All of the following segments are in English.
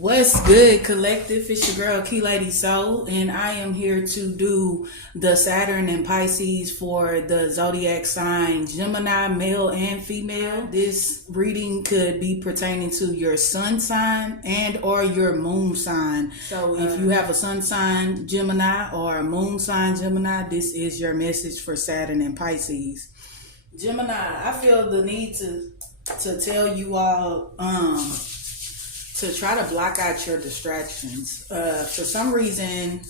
What's good, collective? It's your girl, Key Lady Soul, and I am here to do the Saturn and Pisces for the zodiac sign Gemini, male and female. This reading could be pertaining to your sun sign and or your moon sign. So if you have a sun sign Gemini or a moon sign Gemini, this is your message for Saturn and Pisces. Gemini, I feel the need to tell you all to try to block out your distractions. For some reason,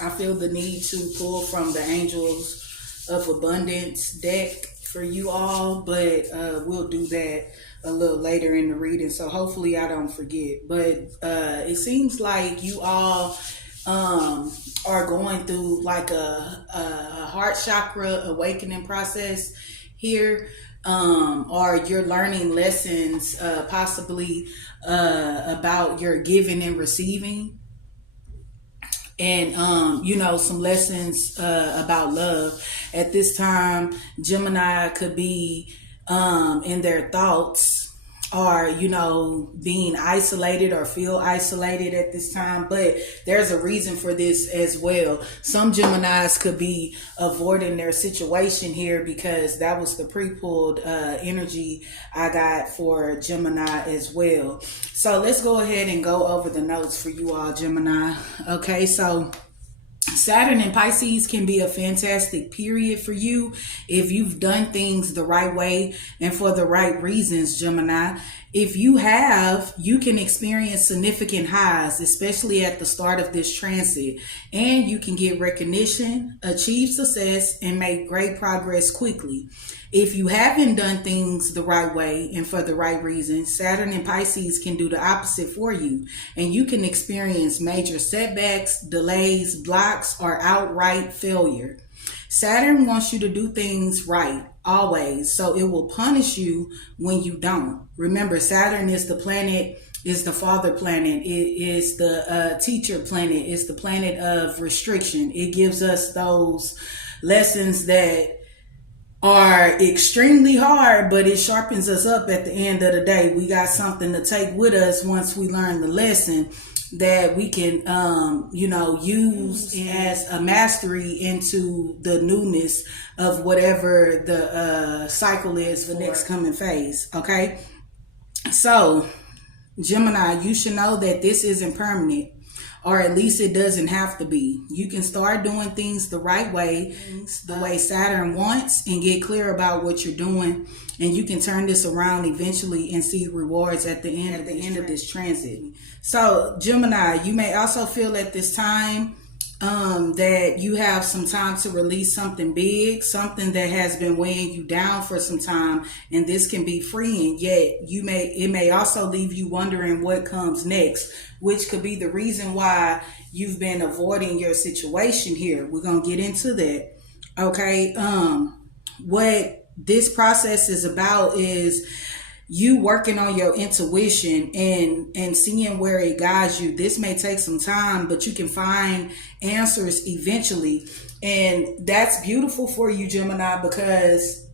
I feel the need to pull from the Angels of Abundance deck for you all, but we'll do that a little later in the reading, so hopefully I don't forget. But it seems like you all are going through like a heart chakra awakening process here. Or you're learning lessons possibly about your giving and receiving, and some lessons about love. At this time, Gemini could be in their thoughts, or being isolated or feel isolated at this time, but there's a reason for this as well. Some Geminis could be avoiding their situation here because that was the pre-pulled energy I got for Gemini as well. So let's go ahead and go over the notes for you all, Gemini. Okay, so Saturn and Pisces can be a fantastic period for you if you've done things the right way and for the right reasons, Gemini. If you have, you can experience significant highs, especially at the start of this transit, and you can get recognition, achieve success, and make great progress quickly. If you haven't done things the right way and for the right reasons, Saturn and Pisces can do the opposite for you, and you can experience major setbacks, delays, blocks, or outright failure. Saturn wants you to do things right, always, so it will punish you when you don't. Remember, Saturn is the planet, is the father planet, it is the teacher planet, it's the planet of restriction. It gives us those lessons that are extremely hard, but it sharpens us up at the end of the day. We got something to take with us once we learn the lesson that we can use as a mastery into the newness of whatever the cycle is for next coming phase. Okay, so Gemini, you should know that this isn't permanent, or at least it doesn't have to be. You can start doing things the right way, the way Saturn wants, and get clear about what you're doing, and you can turn this around eventually and see rewards at the end of this transit. So Gemini, you may also feel at this time that you have some time to release something big, something that has been weighing you down for some time, and this can be freeing, yet it may also leave you wondering what comes next, which could be the reason why you've been avoiding your situation here. We're going to get into that. Okay. What this process is about is you working on your intuition and seeing where it guides you. This may take some time, but you can find answers eventually. And that's beautiful for you, Gemini, because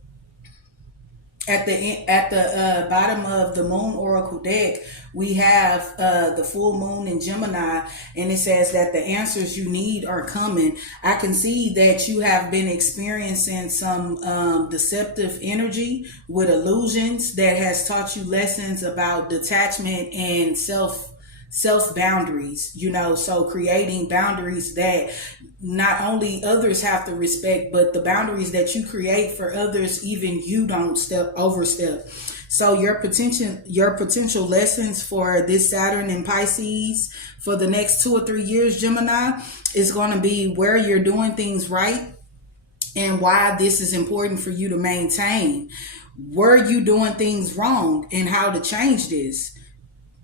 at the bottom of the Moon Oracle deck, we have the full moon in Gemini, and it says that the answers you need are coming. I can see that you have been experiencing some deceptive energy with illusions that has taught you lessons about detachment and self boundaries, so creating boundaries that not only others have to respect, but the boundaries that you create for others, even you don't overstep. So your potential lessons for this Saturn and Pisces for the next 2 or 3 years, Gemini, is going to be where you're doing things right and why this is important for you to maintain. Were you doing things wrong and how to change this?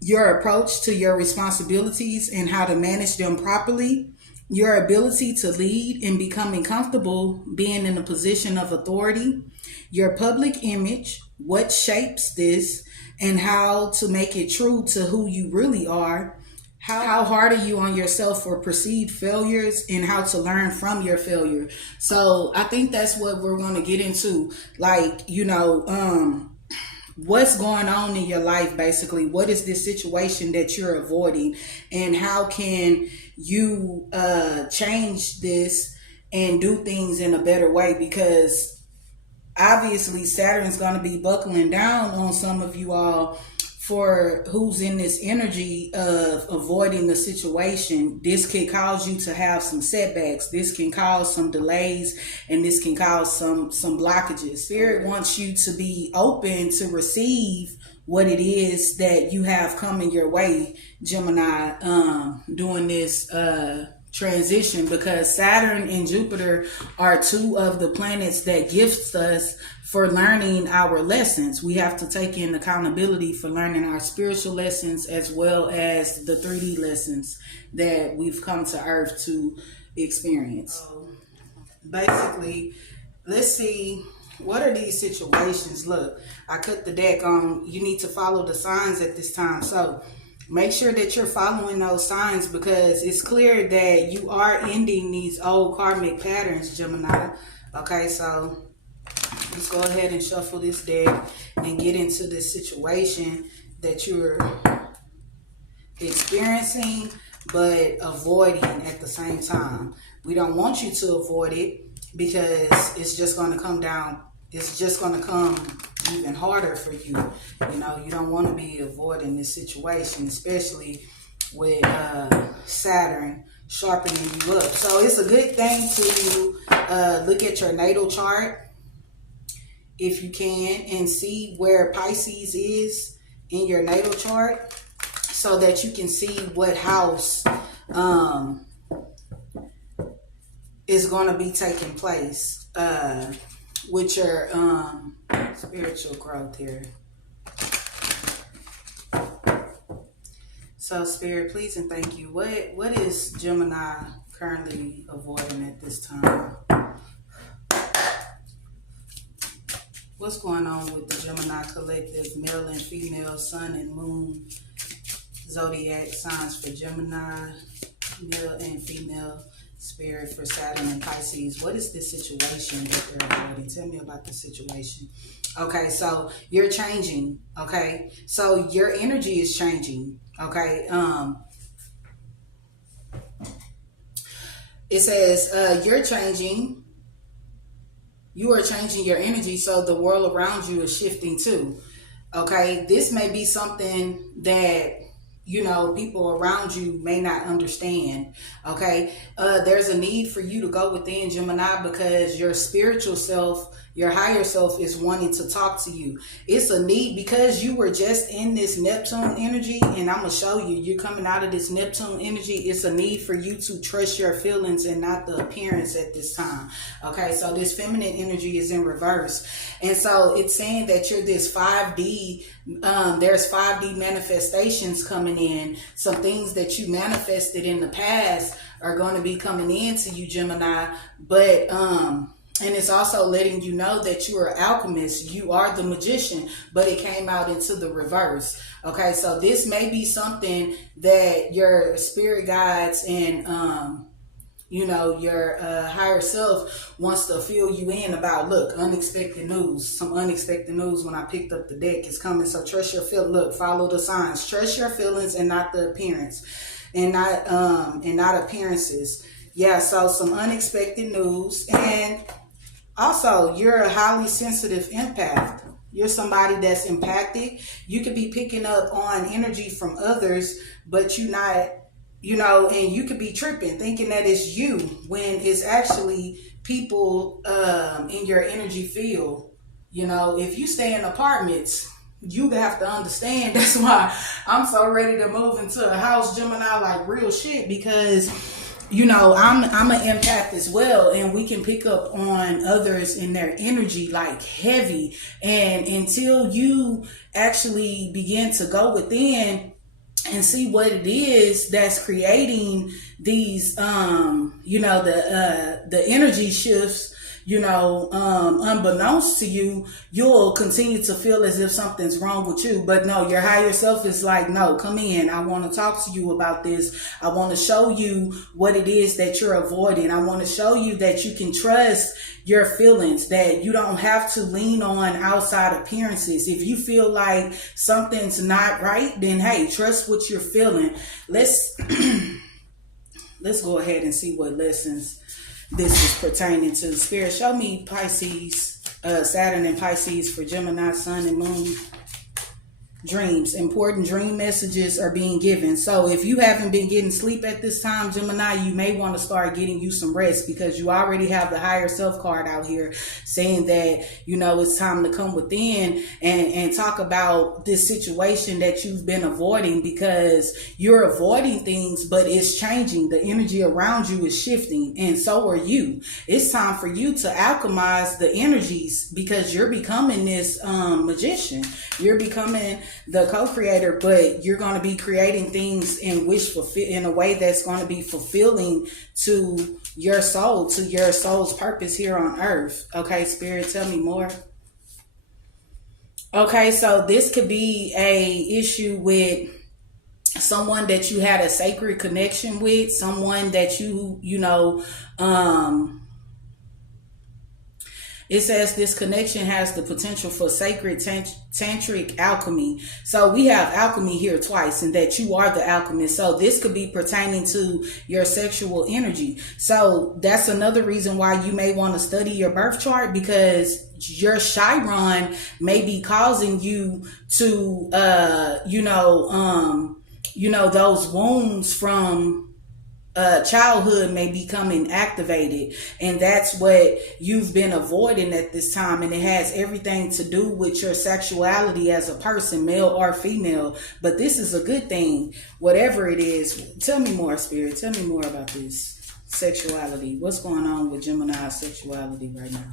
Your approach to your responsibilities and how to manage them properly, your ability to lead and becoming comfortable being in a position of authority, your public image, what shapes this, and how to make it true to who you really are. How hard are you on yourself for perceived failures and how to learn from your failure? So I think that's what we're going to get into. what's going on in your life. Basically, what is this situation that you're avoiding, and how can you change this and do things in a better way? Because obviously Saturn's going to be buckling down on some of you all for who's in this energy of avoiding the situation. This can cause you to have some setbacks. This can cause some delays, and this can cause some blockages. Spirit wants you to be open to receive what it is that you have coming your way, Gemini, during this transition, because Saturn and Jupiter are two of the planets that gifts us for learning our lessons. We have to take in accountability for learning our spiritual lessons as well as the 3D lessons that we've come to Earth to experience. So basically, let's see, what are these situations? Look, I cut the deck on, you need to follow the signs at this time. So make sure that you're following those signs, because it's clear that you are ending these old karmic patterns, Gemini. Okay, so let's go ahead and shuffle this deck and get into this situation that you're experiencing but avoiding at the same time. We don't want you to avoid it, because it's just going to come down. It's just going to come even harder for you. You know, you don't want to be avoiding this situation, especially with Saturn sharpening you up. So it's a good thing to look at your natal chart if you can, and see where Pisces is in your natal chart, so that you can see what house is going to be taking place with your spiritual growth here. So Spirit, please and thank you. What is Gemini currently avoiding at this time? What's going on with the Gemini collective, male and female, sun and moon, zodiac signs for Gemini, male and female, Spirit for Saturn and Pisces? What is this situation that they're avoiding? Tell me about the situation. Okay, so you're changing. Okay, so your energy is changing. Okay, it says you're changing. You are changing your energy, so the world around you is shifting too. Okay, this may be something that, you know, people around you may not understand. Okay, there's a need for you to go within, Gemini, because your spiritual self, your higher self, is wanting to talk to you. It's a need because you were just in this Neptune energy, and I'm gonna show you, you're coming out of this Neptune energy. It's a need for you to trust your feelings and not the appearance at this time. Okay, so this feminine energy is in reverse, and so it's saying that you're this 5D. There's 5D manifestations coming in. Some things that you manifested in the past are going to be coming into you, Gemini. But and it's also letting you know that you are an alchemist. You are the magician, but it came out into the reverse. Okay, so this may be something that your spirit guides and you know, your higher self wants to fill you in about. Look, unexpected news. Some unexpected news when I picked up the deck is coming. So trust your feel. Look, follow the signs. Trust your feelings and not the appearance, and not appearances. Yeah. So some unexpected news, and also you're a highly sensitive empath. You're somebody that's impacted. You could be picking up on energy from others, but you're not. You know, and you could be tripping, thinking that it's you, when it's actually people in your energy field. You know, if you stay in apartments, you have to understand. That's why I'm so ready to move into a house, Gemini, like real shit, because, you know, I'm an empath as well, and we can pick up on others in their energy like heavy. And until you actually begin to go within and see what it is that's creating these, you know, the energy shifts unbeknownst to you, you'll continue to feel as if something's wrong with you. But no, your higher self is like, no, come in. I want to talk to you about this. I want to show you what it is that you're avoiding. I want to show you that you can trust your feelings, that you don't have to lean on outside appearances. If you feel like something's not right, then hey, trust what you're feeling. Let's go ahead and see what lessons this is pertaining to. Spirit, show me Pisces, Saturn and Pisces for Gemini, Sun and Moon. Dreams. Important dream messages are being given. So if you haven't been getting sleep at this time, Gemini, you may want to start getting you some rest, because you already have the higher self card out here saying that, it's time to come within and talk about this situation that you've been avoiding, because you're avoiding things, but it's changing. The energy around you is shifting, and so are you. It's time for you to alchemize the energies, because you're becoming this magician. You're becoming the co-creator, but you're going to be creating things in a way that's going to be fulfilling to your soul, to your soul's purpose here on earth. Okay, Spirit, tell me more. Okay, so this could be a issue with someone that you had a sacred connection with, someone that it says this connection has the potential for sacred tantric alchemy. So we have alchemy here twice, and that you are the alchemist. So this could be pertaining to your sexual energy. So that's another reason why you may want to study your birth chart, because your Chiron may be causing you to, those wounds from childhood may be becoming activated, and that's what you've been avoiding at this time. And it has everything to do with your sexuality as a person, male or female. But this is a good thing, whatever it is. Tell me more, Spirit. Tell me more about this sexuality. What's going on with Gemini's sexuality right now?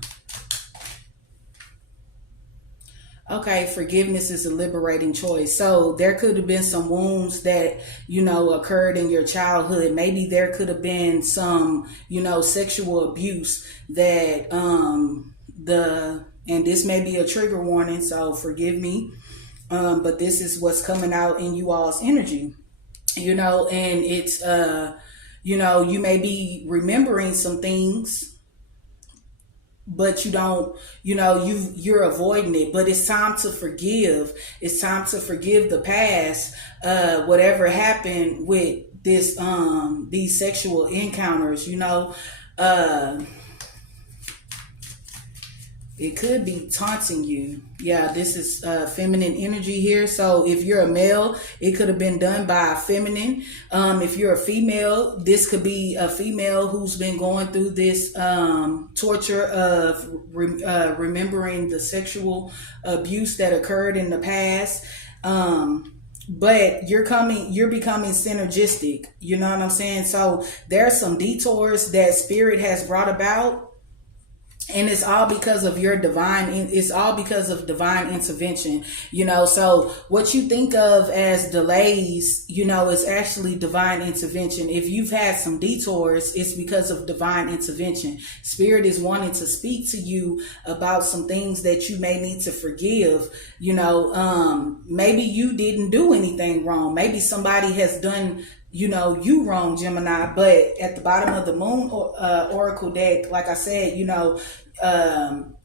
Okay, forgiveness is a liberating choice. So there could have been some wounds that, occurred in your childhood. Maybe there could have been some, sexual abuse that, and this may be a trigger warning, so forgive me. But this is what's coming out in you all's energy, and it's, you may be remembering some things, but you don't, you're avoiding it. But it's time to forgive. It's time to forgive the past, whatever happened with this, these sexual encounters, it could be taunting you. Yeah, this is feminine energy here. So if you're a male, it could have been done by a feminine. If you're a female, this could be a female who's been going through this torture of remembering the sexual abuse that occurred in the past. But you're becoming synergistic. You know what I'm saying? So there's some detours that Spirit has brought about. And it's all because of divine intervention, so what you think of as delays, is actually divine intervention. If you've had some detours, it's because of divine intervention. Spirit is wanting to speak to you about some things that you may need to forgive. Maybe you didn't do anything wrong. Maybe somebody has done you wrong, Gemini. But at the bottom of the Moon Oracle deck, like I said,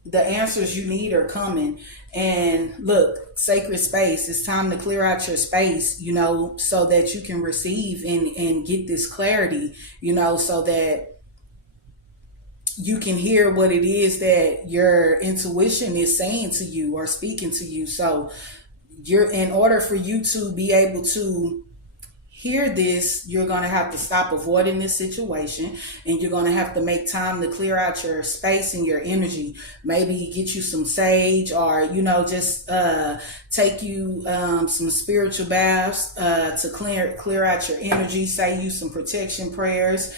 the answers you need are coming. And look, sacred space, it's time to clear out your space, so that you can receive and get this clarity, so that you can hear what it is that your intuition is saying to you or speaking to you. So in order for you to be able to hear this, you're going to have to stop avoiding this situation, and you're going to have to make time to clear out your space and your energy. Maybe get you some sage, or, just take you some spiritual baths to clear out your energy. Say you some protection prayers.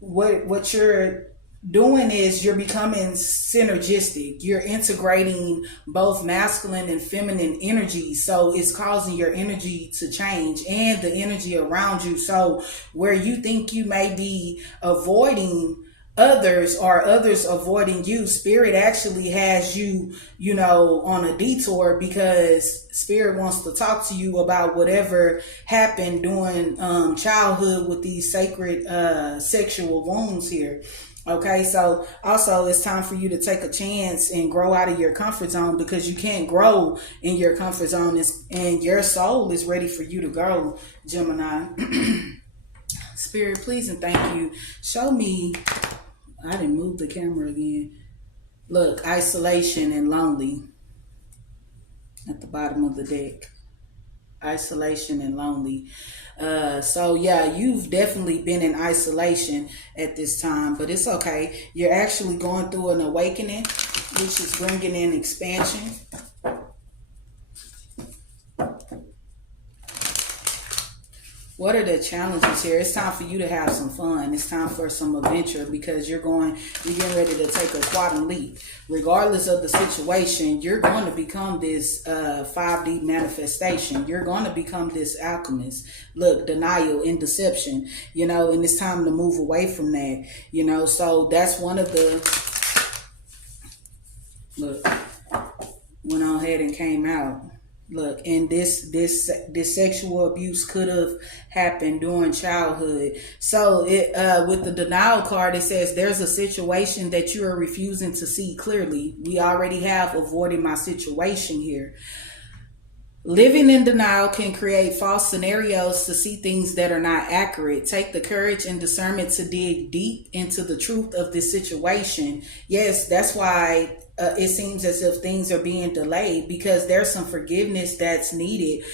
What you're doing is you're becoming synergistic. You're integrating both masculine and feminine energy. So it's causing your energy to change and the energy around you. So where you think you may be avoiding others or others avoiding you, Spirit actually has you, on a detour, because Spirit wants to talk to you about whatever happened during childhood with these sacred sexual wounds here. Okay, so also it's time for you to take a chance and grow out of your comfort zone, because you can't grow in your comfort zone, and your soul is ready for you to grow, Gemini. Spirit, please and thank you. Show me. I didn't move the camera again. Look, isolation and lonely at the bottom of the deck. Isolation and lonely. So yeah, you've definitely been in isolation at this time, but it's okay. You're actually going through an awakening, which is bringing in expansion. What are the challenges here? It's time for you to have some fun. It's time for some adventure, because you're getting ready to take a quantum leap. Regardless of the situation, you're going to become this 5D manifestation. You're going to become this alchemist. Look, denial and deception, and it's time to move away from that, so that's one of the, look, went on ahead and came out. Look, and this sexual abuse could have happened during childhood. So it with the denial card, it says there's a situation that you are refusing to see clearly. We already have avoided my situation here. Living in denial can create false scenarios to see things that are not accurate. Take the courage and discernment to dig deep into the truth of this situation. Yes, that's why it seems as if things are being delayed, because there's some forgiveness that's needed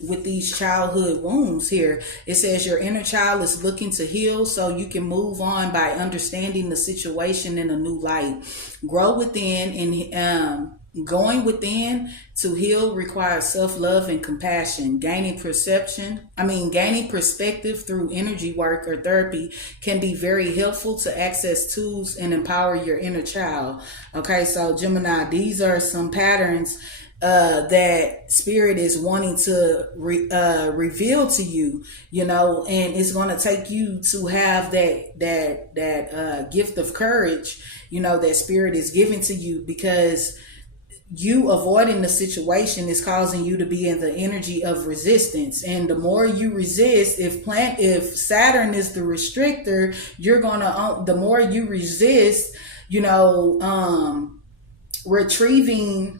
with these childhood wounds here. It says your inner child is looking to heal so you can move on by understanding the situation in a new light. Grow within, and going within to heal requires self-love and compassion. Gaining perspective through energy work or therapy can be very helpful to access tools and empower your inner child. Okay, so Gemini, these are some patterns that Spirit is wanting to reveal to you, and it's going to take you to have that gift of courage, that Spirit is giving to you, because you avoiding the situation is causing you to be in the energy of resistance. And the more you resist, if Saturn is the restrictor, the more you resist, retrieving,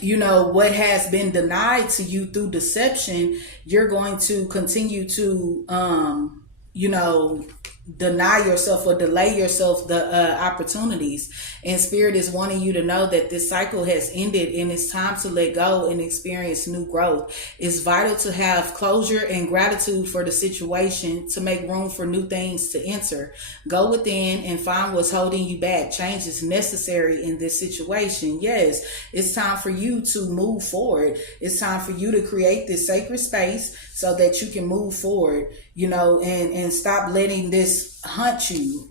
what has been denied to you through deception, you're going to continue to, deny yourself or delay yourself the opportunities. And Spirit is wanting you to know that this cycle has ended, and it's time to let go and experience new growth. It's vital to have closure and gratitude for the situation to make room for new things to enter. Go within and find what's holding you back. Change is necessary in this situation. Yes, it's time for you to move forward. It's time for you to create this sacred space so that you can move forward, and stop letting this hunt you.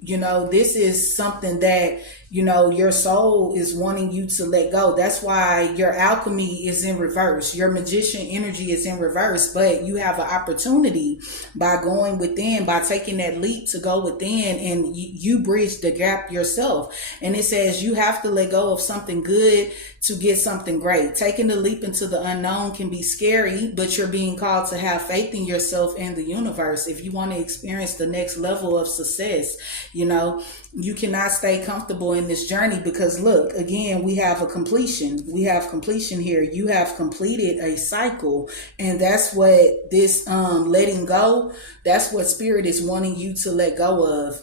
This is something that, your soul is wanting you to let go. That's why your alchemy is in reverse. Your magician energy is in reverse, but you have an opportunity by going within, by taking that leap to go within, and you bridge the gap yourself. And it says you have to let go of something good to get something great. Taking the leap into the unknown can be scary, but you're being called to have faith in yourself and the universe. If you want to experience the next level of success, you cannot stay comfortable in this journey, because look, again, we have a completion. We have completion here. You have completed a cycle, and that's what this letting go, that's what Spirit is wanting you to let go of.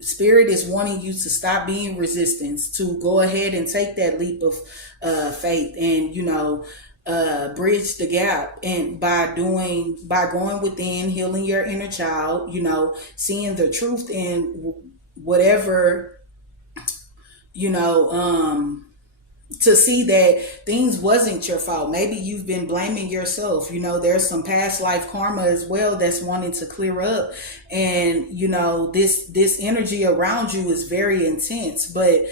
Spirit is wanting you to stop being resistance, to go ahead and take that leap of faith, and bridge the gap, and by going within, healing your inner child, seeing the truth in whatever, to see that things wasn't your fault. Maybe you've been blaming yourself. There's some past life karma as well that's wanting to clear up. And, this energy around you is very intense, but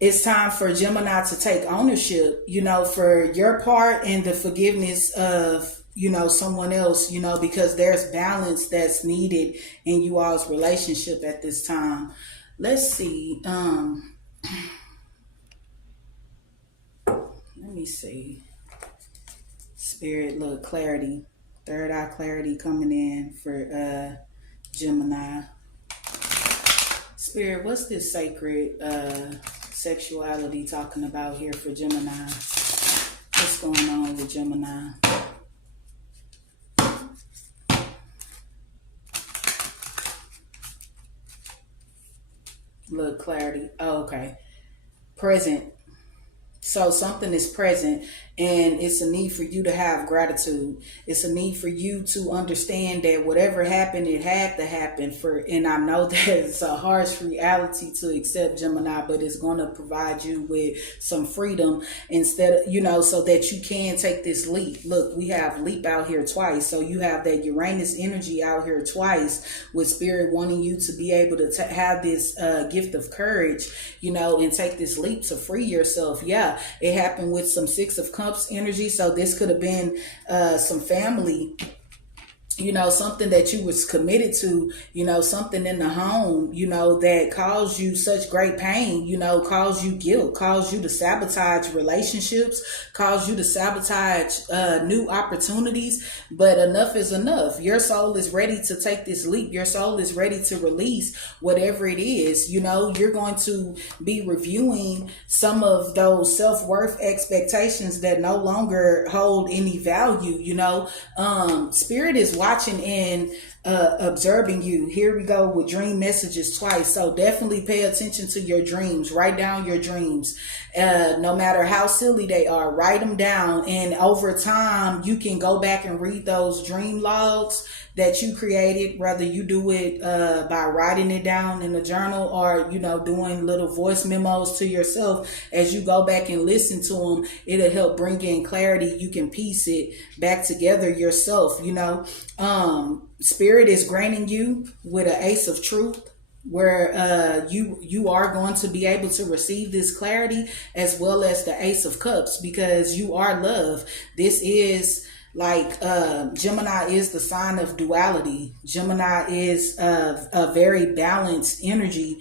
It's time for Gemini to take ownership, for your part and the forgiveness of, someone else, because there's balance that's needed in you all's relationship at this time. Let's see. Let me see. Spirit, look, clarity. Third eye clarity coming in for Gemini. Spirit, what's this sacred sexuality talking about here for Gemini? What's going on with Gemini? Look, clarity. Oh, okay. Present. So something is present, and it's a need for you to have gratitude. It's a need for you to understand that whatever happened, it had to happen and I know that it's a harsh reality to accept, Gemini, but it's going to provide you with some freedom instead of, so that you can take this leap. Look, we have leap out here twice. So you have that Uranus energy out here twice, with Spirit wanting you to be able to have this gift of courage, and take this leap to free yourself. Yeah. It happened with some Six of Cups energy. So this could have been some family, something that you was committed to, something in the home, that caused you such great pain, caused you guilt, caused you to sabotage relationships, caused you to sabotage new opportunities. But enough is enough. Your soul is ready to take this leap. Your soul is ready to release whatever it is. You're going to be reviewing some of those self-worth expectations that no longer hold any value. Spirit is watching and observing you. Here we go with dream messages twice. So definitely pay attention to your dreams. Write down your dreams. No matter how silly they are, write them down. And over time, you can go back and read those dream logs that you created, whether you do it by writing it down in a journal or, doing little voice memos to yourself. As you go back and listen to them, it'll help bring in clarity. You can piece it back together yourself, Spirit is granting you with an Ace of Truth, where you are going to be able to receive this clarity, as well as the Ace of Cups, because you are love. This is like Gemini is the sign of duality. Gemini is a very balanced energy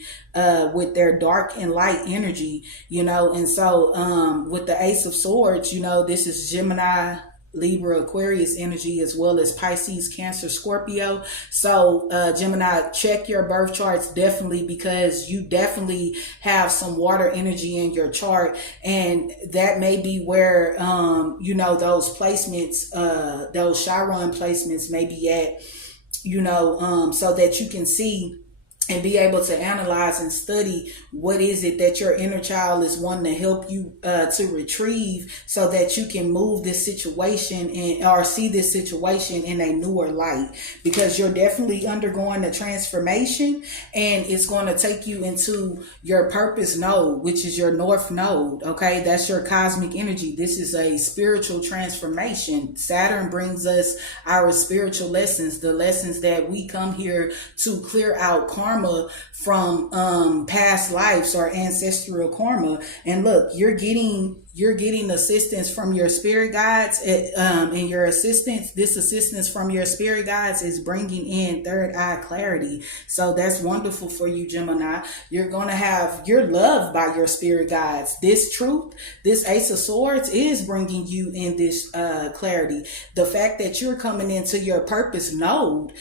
with their dark and light energy, and so with the Ace of Swords, this is Gemini, Libra, Aquarius energy, as well as Pisces, Cancer, Scorpio. So Gemini, check your birth charts definitely, because you definitely have some water energy in your chart, and that may be where those placements, those Chiron placements may be at, so that you can see and be able to analyze and study what is it that your inner child is wanting to help you to retrieve, so that you can move this situation or see this situation in a newer light, because you're definitely undergoing a transformation, and it's going to take you into your purpose node, which is your north node. Okay, that's your cosmic energy. This is a spiritual transformation. Saturn brings us our spiritual lessons, the lessons that we come here to clear out karma from past lives or ancestral karma. And look, you're getting assistance from your spirit guides, and your assistance from your spirit guides is bringing in third eye clarity. So that's wonderful for you, Gemini. You're loved by your spirit guides. This truth, this Ace of Swords is bringing you in this clarity. The fact that you're coming into your purpose node,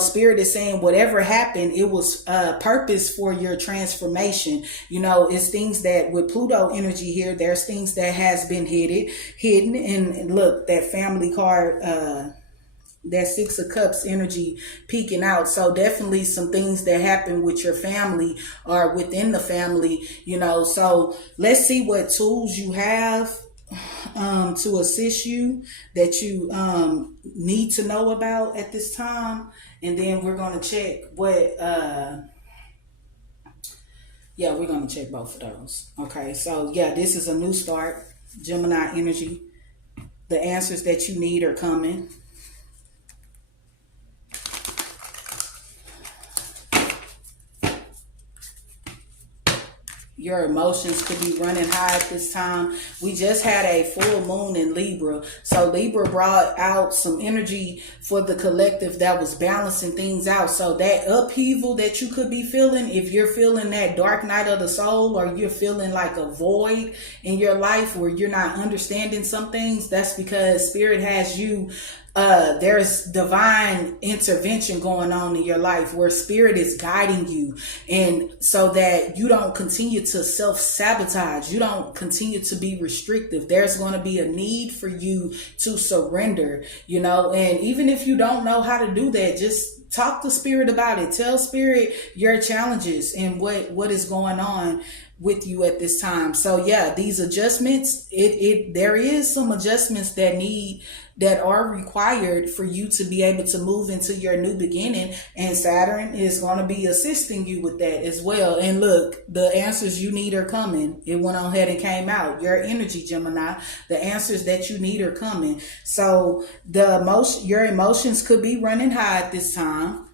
Spirit is saying whatever happened, it was purpose for your transformation. It's things that with Pluto energy here, there's things that has been hidden. And look, that family card, that Six of Cups energy peeking out. So definitely some things that happen with your family or within the family, so let's see what tools you have to assist you, that you need to know about at this time. And then we're going to check what we're going to check both of those. Okay, so this is a new start, Gemini energy. The answers that you need are coming. Your emotions could be running high at this time. We just had a full moon in Libra. So Libra brought out some energy for the collective that was balancing things out. So that upheaval that you could be feeling, if you're feeling that dark night of the soul, or you're feeling like a void in your life where you're not understanding some things, that's because Spirit has you there's divine intervention going on in your life where Spirit is guiding you, and so that you don't continue to self-sabotage, you don't continue to be restrictive. There's going to be a need for you to surrender, and even if you don't know how to do that, just talk to Spirit about it. Tell Spirit your challenges and what is going on with you at this time. So yeah, these adjustments, there is some adjustments that are required for you to be able to move into your new beginning, and Saturn is going to be assisting you with that as well. And look, the answers you need are coming. It went on ahead and came out. Your energy, Gemini, the answers that you need are coming. So your emotions could be running high at this time.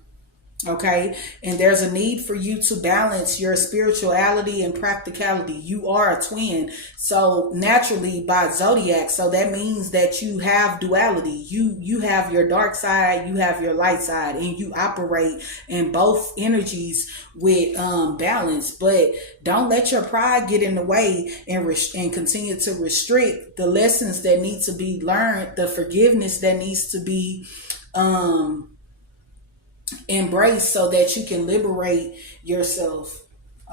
Okay. And there's a need for you to balance your spirituality and practicality. You are a twin. So naturally by zodiac. So that means that you have duality. You have your dark side, you have your light side, and you operate in both energies with balance. But don't let your pride get in the way and continue to restrict the lessons that need to be learned, the forgiveness that needs to be embrace, so that you can liberate yourself.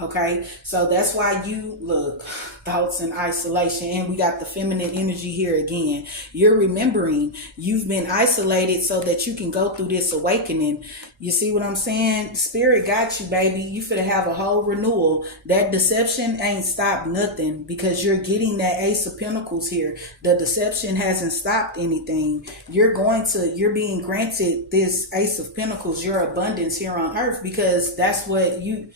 Okay, so that's why you look, thoughts in isolation, and we got the feminine energy here again. You're remembering you've been isolated so that you can go through this awakening. You see what I'm saying? Spirit got you, baby. You finna have a whole renewal. That deception ain't stopped nothing, because you're getting that Ace of Pentacles here. The deception hasn't stopped anything. You're being granted this Ace of Pentacles, your abundance here on earth, because that's what you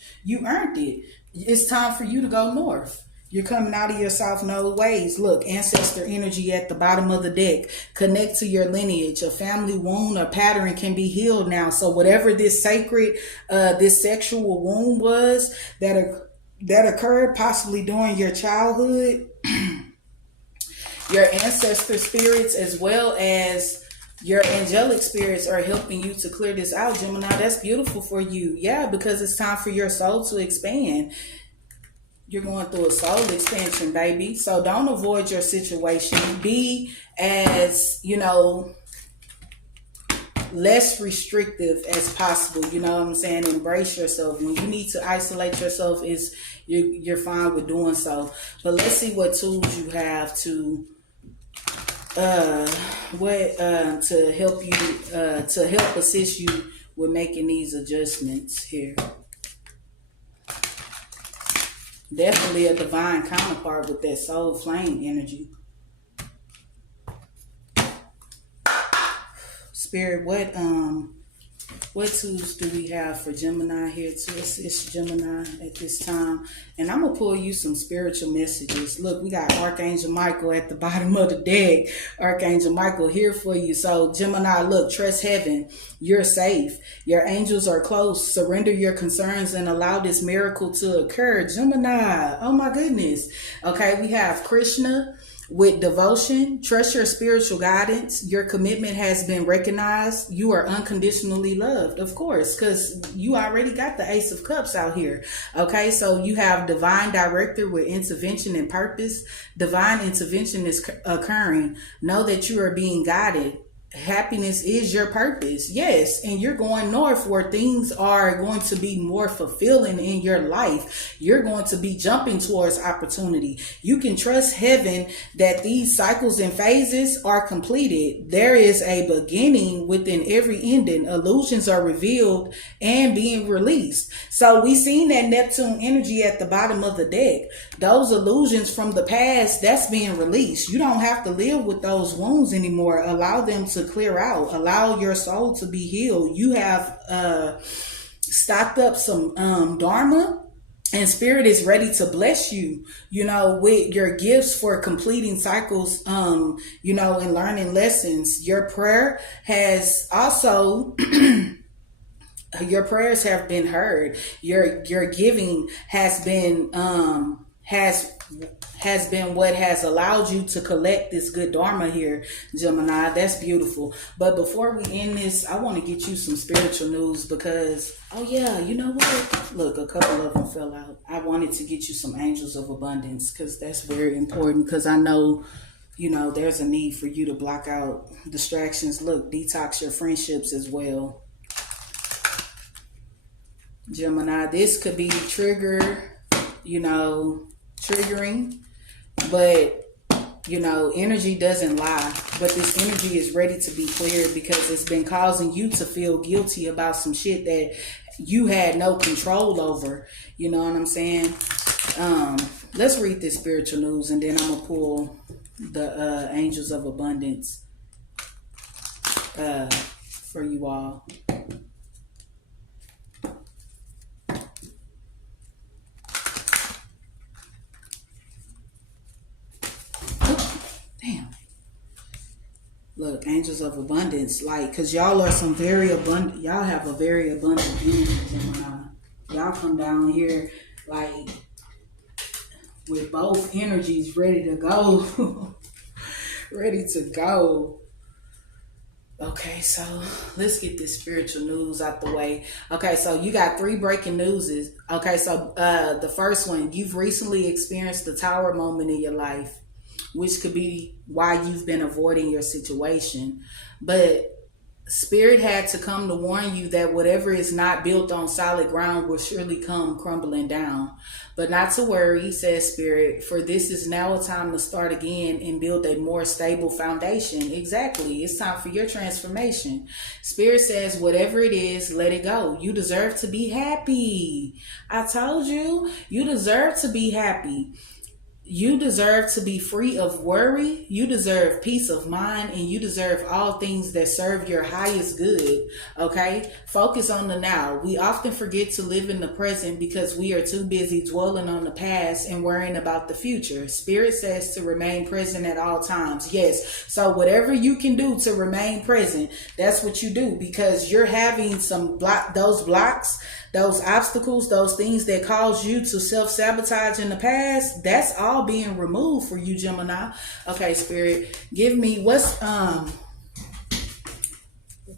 earned it. It's time for you to go north. You're coming out of your South Node ways. Look, ancestor energy at the bottom of the deck. Connect to your lineage. A family wound or pattern can be healed now. So whatever this sacred, this sexual wound was that occurred possibly during your childhood, your ancestor spirits as well as your angelic spirits are helping you to clear this out, Gemini. That's beautiful for you. Yeah, because it's time for your soul to expand. You're going through a soul expansion, baby. So don't avoid your situation. Be as, less restrictive as possible. You know what I'm saying? Embrace yourself. When you need to isolate yourself, you're fine with doing so. But let's see what tools you have to help you to help assist you with making these adjustments here. Definitely a divine counterpart with that soul flame energy. Spirit, what tools do we have for Gemini here to assist Gemini at this time? And I'm going to pull you some spiritual messages. Look, we got Archangel Michael at the bottom of the deck. Archangel Michael here for you. So Gemini, look, trust heaven. You're safe. Your angels are close. Surrender your concerns and allow this miracle to occur. Gemini, oh my goodness. Okay, we have Krishna with devotion. Trust your spiritual guidance. Your commitment has been recognized. You are unconditionally loved, of course, because you already got the Ace of Cups out here. Okay, so you have divine director with intervention and purpose. Divine intervention is occurring. Know that you are being guided. Happiness is your purpose. Yes. And you're going north where things are going to be more fulfilling in your life. You're going to be jumping towards opportunity. You can trust heaven that these cycles and phases are completed. There is a beginning within every ending. Illusions are revealed and being released. So we seen that Neptune energy at the bottom of the deck. Those illusions from the past, that's being released. You don't have to live with those wounds anymore. Allow them to clear out. Allow your soul to be healed. You have stocked up some dharma, and Spirit is ready to bless you, with your gifts for completing cycles, and learning lessons. Your prayer has also Your prayers have been heard. Your giving has been what has allowed you to collect this good dharma here, Gemini. That's beautiful. But before we end this, I want to get you some spiritual news because, oh yeah, you know what? Look, a couple of them fell out. I wanted to get you some angels of abundance because that's very important because I know, there's a need for you to block out distractions. Look, detox your friendships as well. Gemini, this could be triggering, but energy doesn't lie, but this energy is ready to be cleared because it's been causing you to feel guilty about some shit that you had no control over. You know what I'm saying? Let's read this spiritual news and then I'm gonna pull the angels of abundance for you all. Look, angels of abundance, because y'all are some very abundant, y'all have a very abundant energy, Gemini. Y'all come down here, with both energies ready to go. Ready to go. Okay, so let's get this spiritual news out the way. Okay, so you got 3 breaking newses. Okay, so the first one, you've recently experienced the tower moment in your life, which could be why you've been avoiding your situation. But Spirit had to come to warn you that whatever is not built on solid ground will surely come crumbling down. But not to worry, says Spirit, for this is now a time to start again and build a more stable foundation. Exactly. It's time for your transformation. Spirit says, whatever it is, let it go. You deserve to be happy. I told you, you deserve to be happy. You deserve to be free of worry. You deserve peace of mind, and you deserve all things that serve your highest good. Okay? Focus on the now. We often forget to live in the present because we are too busy dwelling on the past and worrying about the future. Spirit says to remain present at all times. Yes. So whatever you can do to remain present, that's what you do, because you're having those blocks, those obstacles, those things that caused you to self-sabotage in the past, that's all being removed for you, Gemini. Okay, Spirit, give me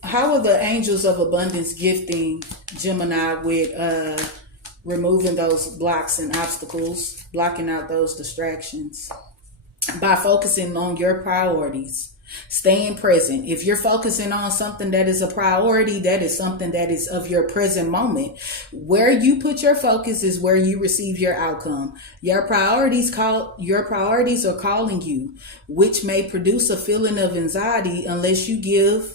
how are the angels of abundance gifting Gemini with removing those blocks and obstacles, blocking out those distractions? By focusing on your priorities. Staying present. If you're focusing on something that is a priority, that is something that is of your present moment. Where you put your focus is where you receive your outcome. Your priorities are calling you, which may produce a feeling of anxiety unless you give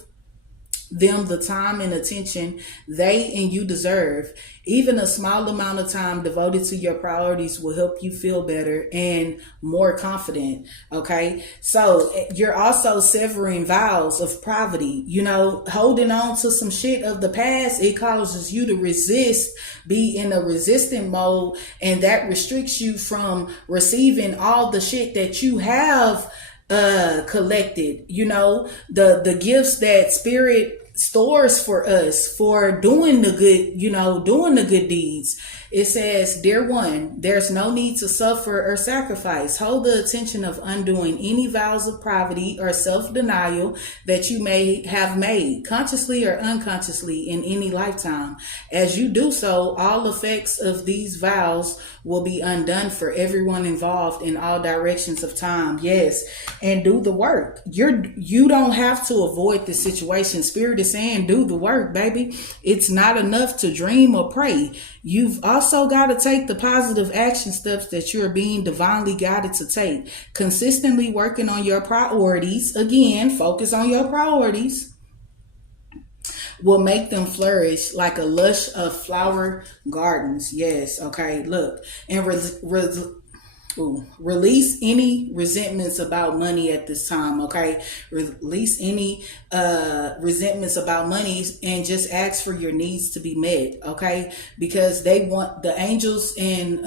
them the time and attention they and you deserve. Even a small amount of time devoted to your priorities will help you feel better and more confident. Okay, so you're also severing vows of poverty. Holding on to some shit of the past, it causes you to be in a resistant mode, and that restricts you from receiving all the shit that you have collected. The gifts that Spirit stores for us for doing the good deeds. It says, dear one, there's no need to suffer or sacrifice. Hold the attention of undoing any vows of poverty or self-denial that you may have made, consciously or unconsciously, in any lifetime. As you do so, all effects of these vows will be undone for everyone involved in all directions of time. Yes, and do the work. You don't have to avoid the situation. Spirit is saying, do the work, baby. It's not enough to dream or pray. You've also got to take the positive action steps that you're being divinely guided to take. Consistently working on your priorities. Again, focus on your priorities. Will make them flourish like a lush of flower gardens. Yes, okay, look. And Ooh, release any resentments about money at this time, okay? Release any resentments about money and just ask for your needs to be met, okay? Because they want the angels and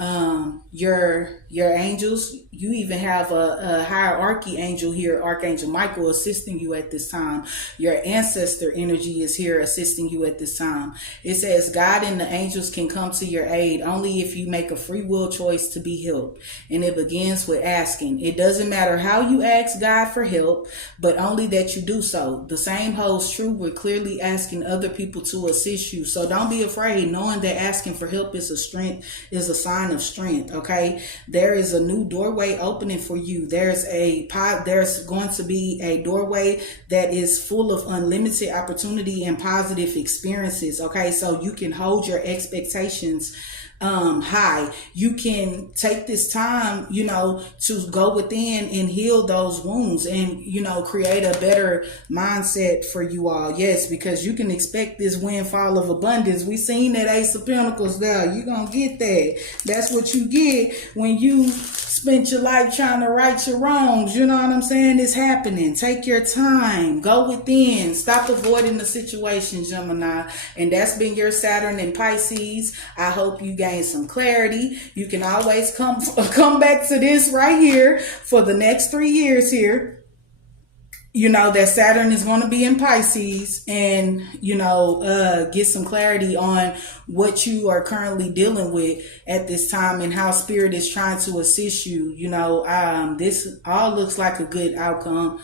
your angels. You even have a hierarchy angel here, Archangel Michael, assisting you at this time. Your ancestor energy is here assisting you at this time. It says God and the angels can come to your aid only if you make a free will choice to be helped. And it begins with asking. It doesn't matter how you ask God for help, but only that you do so. The same holds true with clearly asking other people to assist you. So don't be afraid, knowing that asking for help is a sign of strength. Okay, there is a new doorway opening for you. There's going to be a doorway that is full of unlimited opportunity and positive experiences. Okay, so you can hold your expectations high. You can take this time, to go within and heal those wounds and, create a better mindset for you all. Yes, because you can expect this windfall of abundance. We seen that Ace of Pentacles there. You're going to get that. That's what you get when you spent your life trying to right your wrongs. You know what I'm saying? It's happening. Take your time. Go within. Stop avoiding the situation, Gemini. And that's been your Saturn and Pisces. I hope you gain some clarity. You can always come back to this right here for the next 3 years here. That Saturn is going to be in Pisces, and, get some clarity on what you are currently dealing with at this time and how Spirit is trying to assist you. This all looks like a good outcome.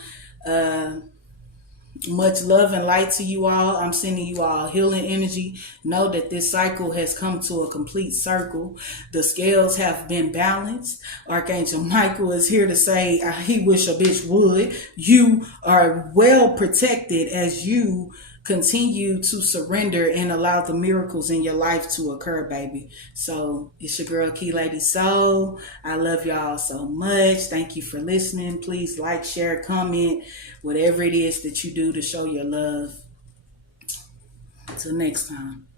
Much love and light to you all. I'm sending you all healing energy. Know that this cycle has come to a complete circle. The scales have been balanced. Archangel Michael is here to say, he wish a bitch would. You are well protected as you continue to surrender and allow the miracles in your life to occur, baby. So it's your girl, Key Lady Soul. I love y'all so much. Thank you for listening. Please like, share, comment, whatever it is that you do to show your love. Until next time.